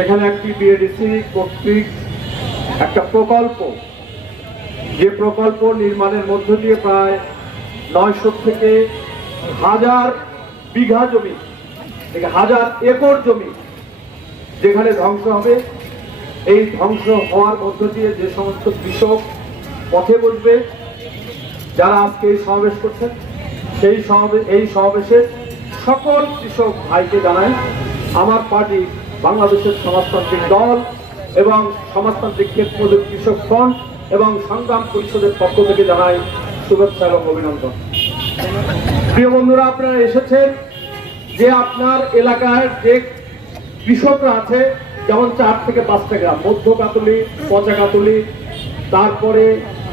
সেখানে একটি বিএডিসি কর্তৃক একটা প্রকল্প, যে প্রকল্প নির্মাণের মধ্য দিয়ে প্রায় নয়শো থেকে হাজার বিঘা জমি, থেকে হাজার একর জমি যেখানে ধ্বংস হবে। এই ধ্বংস হওয়ার মধ্য দিয়ে যে সমস্ত কৃষক পথে বসবে, যারা আজকে এই সমাবেশ করছেন, সেই সমাবেশ এই সমাবেশের সকল কৃষক ভাইকে জানাই, আমার পার্টি বাংলাদেশের সমাজতান্ত্রিক দল এবং সমাজতান্ত্রিক ক্ষেত্র কৃষক ফ্রন্ট এবং সংগ্রাম পরিষদের পক্ষ থেকে জানাই শুভেচ্ছা এবং অভিনন্দন। প্রিয় বন্ধুরা, আপনারা এসেছেন যে আপনার এলাকায় যে কৃষকরা আছে, যেমন চার থেকে পাঁচটা গ্রাম, মধ্য কাতলি, পচা কাতলি, তারপরে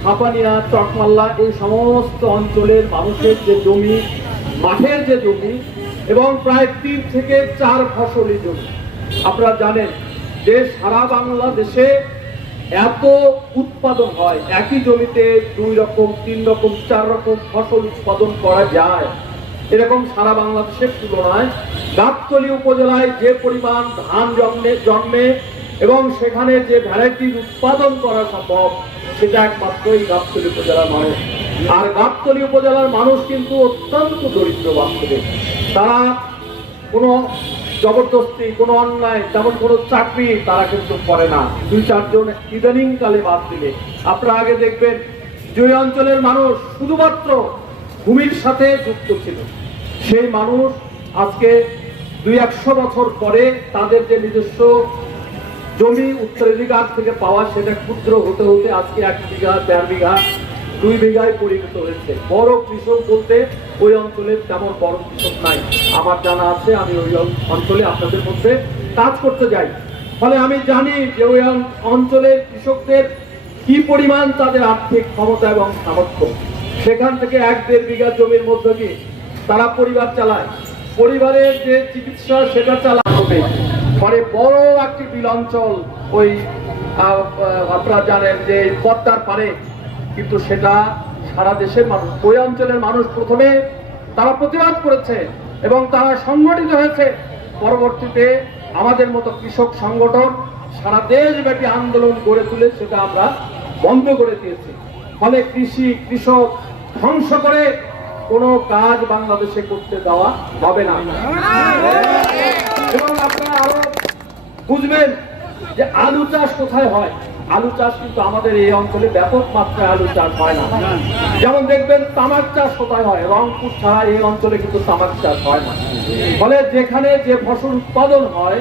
হাপানিয়া, চকমাল্লা, এই সমস্ত অঞ্চলের মানুষের যে জমি, মাঠের যে জমি এবং প্রায় তিন থেকে চার ফসলি জমি। আপনারা জানেন, যে সারা বাংলাদেশে এত উৎপাদন হয়, একই জমিতে দুই রকম, তিন রকম, চার রকম ফসল উৎপাদন করা যায়। এরকম সারা বাংলাদেশের তুলনায় গাবতলী উপজেলায় যে পরিমাণ ধান জন্মে জন্মে এবং সেখানে যে ভ্যারাইটির উৎপাদন করা সম্ভব, সেটা একমাত্র এই গাবতলী উপজেলার মানুষ। আর গাবতলী উপজেলার মানুষ কিন্তু অত্যন্ত দরিদ্র বাস্তবে তারা কোনো জবরদস্তি, কোনো অন্যায়, তেমন কোনো চাকরি তারা কিন্তু করে না। দুই, চারজন ইদানিং কালে বাদ দিলে। আপনারা আগে দেখবেন যে অঞ্চলের মানুষ শুধুমাত্র ভূমির সাথে যুক্ত ছিল। সেই মানুষ আজকে দুই, একশো বছর পরে তাদের যে নিজস্ব জমি উত্তরাধিকার থেকে পাওয়া সেটা ক্ষুদ্র হতে হতে আজকে এক বিঘা, দেড় বিঘা, দুই বিঘায় পরিণত হয়েছে। বড় কৃষক বলতে ওই অঞ্চলে তেমন বড় কৃষক নাই। আমার জানা আছে, আমি ওই অঞ্চলে আপনাদের মধ্যে কাজ করতে যাই। ফলে আমি জানি যে ওই অঞ্চলের কৃষকদের কি পরিমাণ তাদের আর্থিক ক্ষমতা এবং সামর্থ্য। সেখান থেকে এক দেড় বিঘা জমির মধ্যে দিয়ে তারা পরিবার চালায়। পরিবারের যে চিকিৎসা, সেটা চালাবে ফলে বড় একটি বিল অঞ্চল ওই আপনারা জানেন যে পদ্মার পারে কিন্তু সেটা সারা দেশের মানুষ, ওই অঞ্চলের মানুষ প্রথমে তারা প্রতিবাদ করেছে এবং তারা সংগঠিত হয়েছে। পরবর্তীতে আমাদের মতো কৃষক সংগঠন সারা দেশব্যাপী আন্দোলন গড়ে তুলে সেটা আমরা বন্ধ করে দিয়েছি। ফলে কৃষি, কৃষক ধ্বংস করে কোনো কাজ বাংলাদেশে করতে দেওয়া হবে না। এবং আপনারা আরও বুঝবেন যে আলু চাষ কোথায় হয়? আলু চাষ কিন্তু আমাদের এই অঞ্চলে ব্যাপক মাত্রায় আলু চাষ হয় না। যেমন দেখবেন তামাক চাষ কোথায় হয়? রংপুর ছাড়া এই অঞ্চলে কিন্তু তামাক চাষ হয় না। ফলে যেখানে যে ফসল উৎপাদন হয়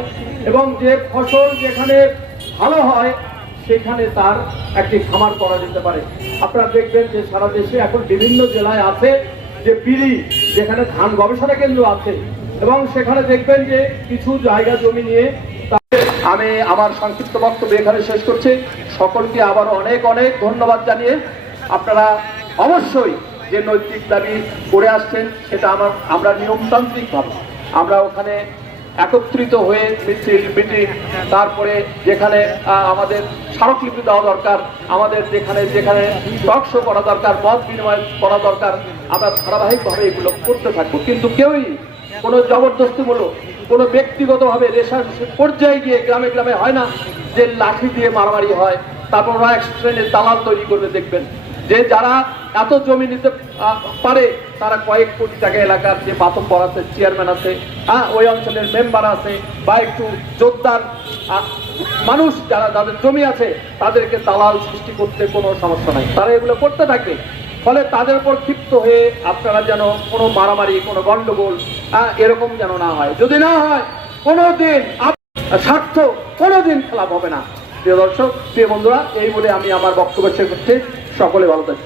এবং যে ফসল যেখানে ভালো হয়, সেখানে তার একটি খামার করা যেতে পারে। আপনারা দেখবেন যে সারা দেশে এখন বিভিন্ন জেলায় আছে যে বিড়ি, যেখানে ধান গবেষণা কেন্দ্র আছে এবং সেখানে দেখবেন যে কিছু জায়গা জমি নিয়ে আমি আমার সংক্ষিপ্ত বক্তব্য এখানে শেষ করছি। সকলকে আবার অনেক অনেক ধন্যবাদ জানিয়ে আপনারা অবশ্যই যে নৈতিক দাবি করে আসছেন, সেটা আমার, আমরা নিয়মতান্ত্রিক ভাবে আমরা ওখানে একত্রিত হয়ে মিছিল, মিটিং, তারপরে যেখানে আমাদের স্মারকলিপি দেওয়া দরকার, আমাদের যেখানে যেখানে টক শো করা দরকার, মত বিনিময় করা দরকার, আমরা ধারাবাহিকভাবে এগুলো করতে থাকব। কিন্তু কেউই কোনো জবরদস্তিমূলক, কোনো ব্যক্তিগতভাবে রেশার পর্যায়ে গিয়ে গ্রামে গ্রামে হয় না যে লাঠি দিয়ে মারামারি হয়, তারপর এক শ্রেণির দালাল তৈরি করবে দেখবেন। যে যারা এত জমি নিতে পারে, তারা কয়েক কোটি টাকা এলাকার যে মাতব্বর আছে চেয়ারম্যান আছে হ্যাঁ ওই অঞ্চলের মেম্বার আছে, বা একটু যোদ্ধা মানুষ যারা, যাদের জমি আছে, তাদেরকে দালাল সৃষ্টি করতে কোনো সমস্যা নাই। তারা এগুলো করতে থাকবে ফলে তাদের উপর ক্ষিপ্ত হয়ে আপনারা যেন কোনো মারামারি কোনো গন্ডগোল হ্যাঁ, এরকম যেন না হয়। যদি না হয় কোনো দিন স্বার্থ কোনো দিন খেলাপ হবে না। প্রিয় দর্শক প্রিয় বন্ধুরা এই বলে আমি আমার বক্তব্য শেষ করছি। সকলে ভালো থাকবে